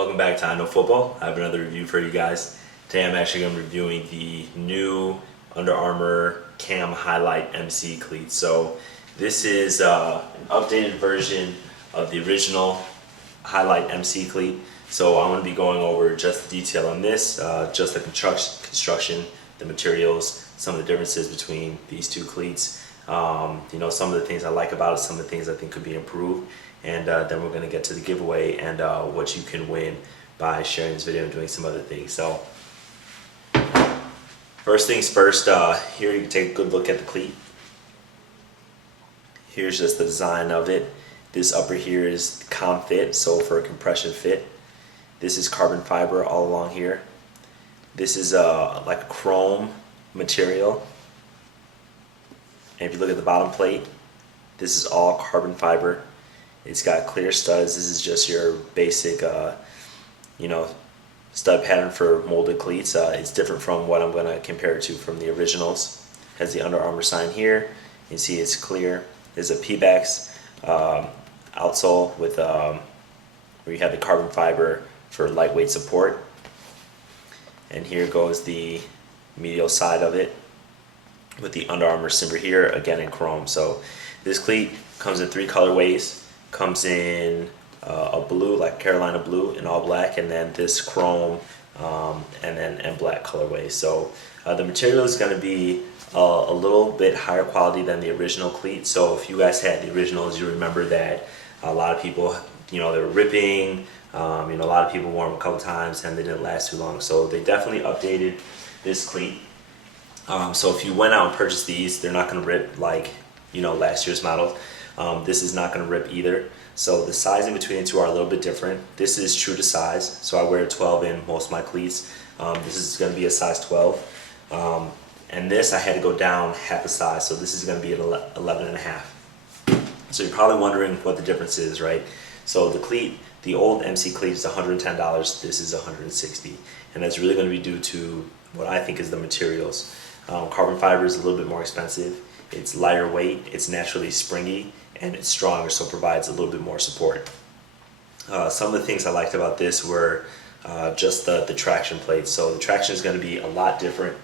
Welcome back to I Know Football. I have another review for you guys. Today I'm actually going to be reviewing the new Under Armour Cam Highlight MC Cleat. So this is an updated version of the original Highlight MC Cleat. So I'm going to be going over just the detail on this, just the construction, the materials, some of the differences between these two cleats. Some of the things I like about it, some of the things I think could be improved, and then we're going to get to the giveaway and what you can win by sharing this video and doing some other things. So first things first, here you can take a good look at the cleat. Here's just the design of it. This upper here is com fit, so for a compression fit. This is carbon fiber all along here. This is like a chrome material. And if you look at the bottom plate, this is all carbon fiber. It's got clear studs. This is just your basic, stud pattern for molded cleats. It's different from what I'm going to compare it to from the originals. It has the Under Armour sign here. You can see it's clear. There's a P-backs outsole with where you have the carbon fiber for lightweight support. And here goes the medial side of it with the Under Armour symbol here, again in chrome. So this cleat comes in 3 colorways. Comes in a blue, like Carolina blue, and all black, and then this chrome and black colorway. So the material is going to be a little bit higher quality than the original cleat. So if you guys had the originals, you remember that a lot of people, they were ripping. A lot of people wore them a couple times and they didn't last too long. So they definitely updated this cleat. So if you went out and purchased these, they're not going to rip like last year's models. This is not going to rip either. So the sizing between the two are a little bit different. This is true to size, so I wear a 12 in most of my cleats. This is going to be a size 12. And this I had to go down half a size, so this is going to be an 11 and a half. So you're probably wondering what the difference is, right? So the cleat, the old MC cleat is $110, this is $160. And that's really going to be due to what I think is the materials. Carbon fiber is a little bit more expensive. It's lighter weight, it's naturally springy, and it's stronger, so it provides a little bit more support. Some of the things I liked about this were just the traction plate. So the traction is going to be a lot different.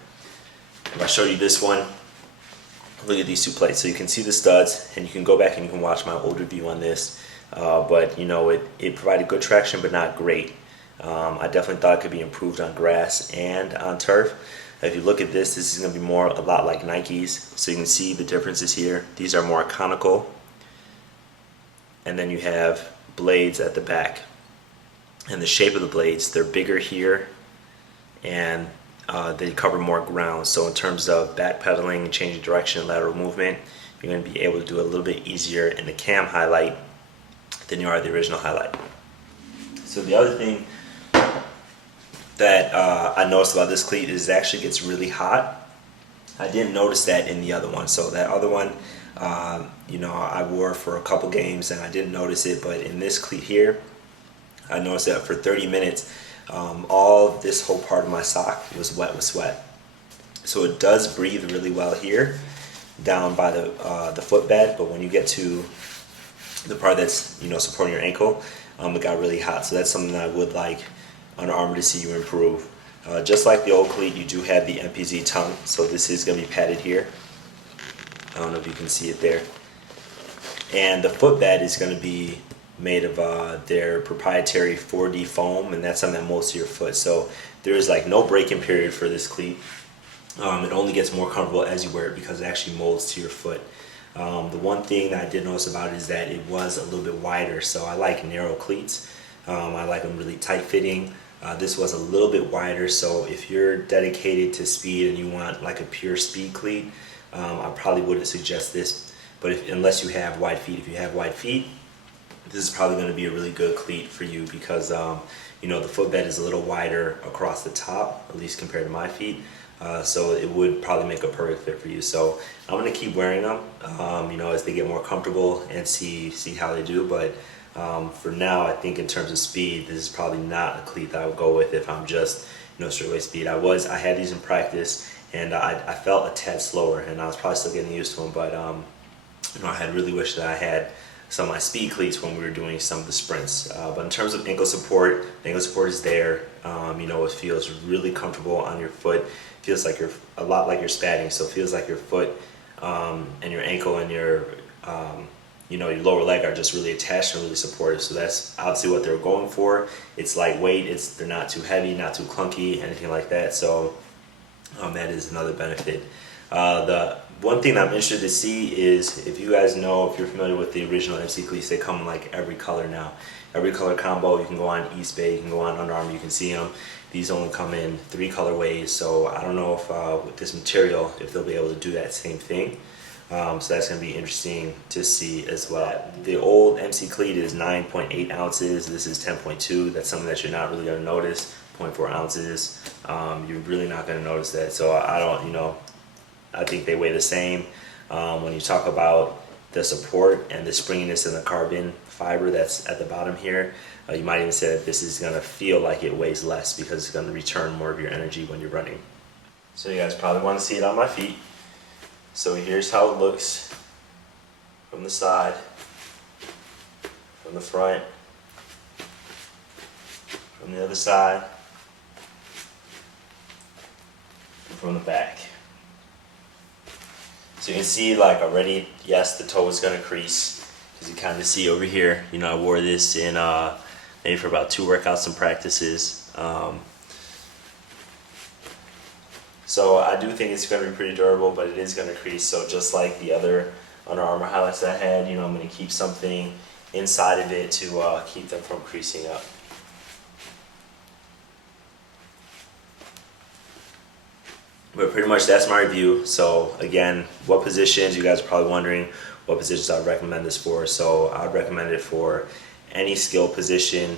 If I show you this one, look at these 2 plates. So you can see the studs, and you can go back and you can watch my old review on this. But it provided good traction, but not great. I definitely thought it could be improved on grass and on turf. If you look at this, this is going to be a lot like Nikes. So you can see the differences here. These are more conical. And then you have blades at the back. And the shape of the blades, they're bigger here. And they cover more ground. So in terms of backpedaling, changing direction, lateral movement, you're going to be able to do it a little bit easier in the Cam Highlight than you are the original Highlight. So the other thing that I noticed about this cleat is it actually gets really hot. I didn't notice that in the other one. So that other one, I wore for a couple games and I didn't notice it, but in this cleat here, I noticed that for 30 minutes, all this whole part of my sock was wet with sweat. So it does breathe really well here, down by the footbed, but when you get to the part that's supporting your ankle, it got really hot. So that's something that I would like Under Armour to see you improve. Just like the old cleat, you do have the MPZ tongue, so this is going to be padded here. I don't know if you can see it there. And the footbed is going to be made of their proprietary 4D foam, and that's on that molds to your foot. So there is like no break-in period for this cleat. It only gets more comfortable as you wear it because it actually molds to your foot. The one thing that I did notice about it is that it was a little bit wider, so I like narrow cleats. I like them really tight fitting. This was a little bit wider, so if you're dedicated to speed and you want like a pure speed cleat, I probably wouldn't suggest this. But unless you have wide feet, if you have wide feet, this is probably going to be a really good cleat for you because the footbed is a little wider across the top, at least compared to my feet. So it would probably make a perfect fit for you. So I'm going to keep wearing them, as they get more comfortable and see how they do. But for now, I think in terms of speed, this is probably not a cleat that I would go with if I'm just straightaway speed. I had these in practice, and I felt a tad slower, and I was probably still getting used to them. But I had really wished that I had some of my speed cleats when we were doing some of the sprints. But in terms of ankle support, the ankle support is there. It feels really comfortable on your foot. It feels like you're a lot like you're spatting, so it feels like your foot and your ankle and your your lower leg are just really attached and really supportive. So that's obviously what they're going for. It's lightweight. They're not too heavy, not too clunky, anything like that. So that is another benefit. The one thing I'm interested to see is, if you guys know, if you're familiar with the original MC cleats, they come in like every color now. Every color combo. You can go on Eastbay, you can go on Under Armour, you can see them. These only come in 3 colorways, so I don't know if with this material, if they'll be able to do that same thing. So that's going to be interesting to see as well. The old MC cleat is 9.8 ounces. This is 10.2. That's something that you're not really going to notice. 0.4 ounces. You're really not going to notice that. So I don't, I think they weigh the same. When you talk about the support and the springiness in the carbon fiber that's at the bottom here, you might even say that this is going to feel like it weighs less because it's going to return more of your energy when you're running. So you guys probably want to see it on my feet. So here's how it looks from the side, from the front, from the other side, and from the back. So you can see, like, already, yes, the toe is going to crease, as you kind of see over here. I wore this in maybe for about 2 workouts and practices. So I do think it's going to be pretty durable, but it is going to crease. So just like the other Under Armour highlights that I had, I'm going to keep something inside of it to keep them from creasing up. But pretty much that's my review. So again, what positions, you guys are probably wondering what positions I'd recommend this for. So I'd recommend it for any skill position.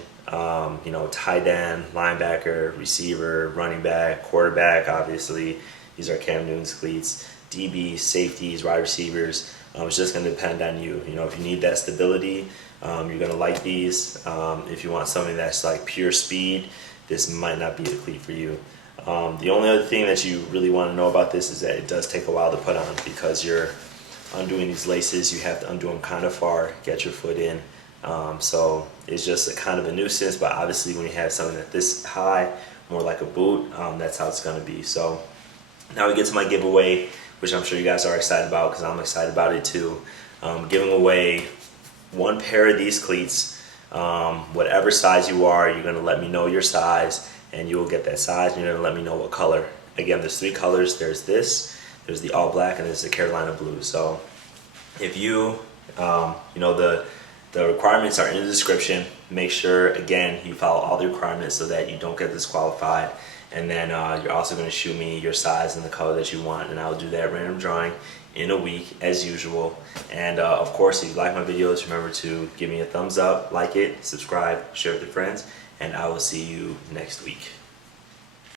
Tight end, linebacker, receiver, running back, quarterback, obviously. These are Cam Newton's cleats. DBs, safeties, wide receivers. It's just going to depend on you. If you need that stability, you're going to like these. If you want something that's like pure speed, this might not be the cleat for you. The only other thing that you really want to know about this is that it does take a while to put on, because you're undoing these laces. You have to undo them kind of far, get your foot in. So it's just a kind of a nuisance, but obviously when you have something that's this high, more like a boot, that's how it's going to be. So now we get to my giveaway, which I'm sure you guys are excited about, because I'm excited about it too. Giving away 1 pair of these cleats. Whatever size you are, you're going to let me know your size, and you will get that size, and you're going to let me know what color. Again, there's 3 colors. There's this, there's the all black, and there's the Carolina blue. So if you, the requirements are in the description. Make sure, again, you follow all the requirements so that you don't get disqualified. And then you're also going to shoot me your size and the color that you want, and I'll do that random drawing in a week as usual. And of course, if you like my videos, remember to give me a thumbs up, like it, subscribe, share with your friends, and I will see you next week.